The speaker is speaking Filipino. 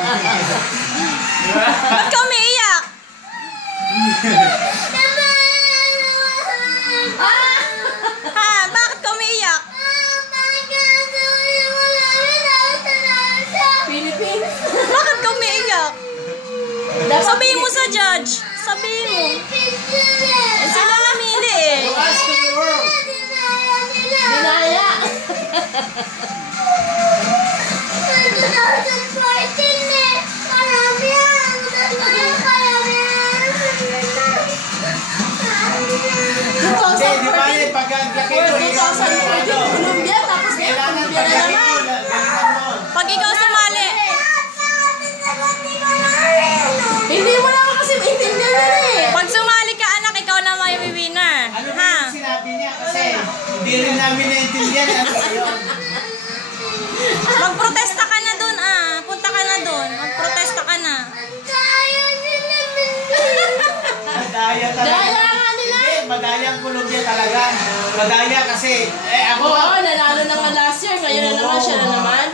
Ba't ka umiiyak? Ha? Bakit ka umiiyak? Philippines. Bakit ka umiiyak? Sabihin mo sa judge. Sabihin mo. Sila namili eh. Dinaya. Colombia, tapos Colombia na naman. Pag ikaw sumali. Hindi mo naman kasi maintindihan na eh. Pag sumali ka anak, ikaw na may winner. Ano ba Ha? yung sinabi niya? Kasi hindi rin namin naintindihan. Ano yun? Magprotesta ka na dun Punta ka na dun. Magprotesta ka na. Madaya talaga. Daya nga nila. Hindi, madaya ang Colombia talaga. Madaya kasi, ako Oo, nanalo na nga last year. Ngayon na naman, siya na naman.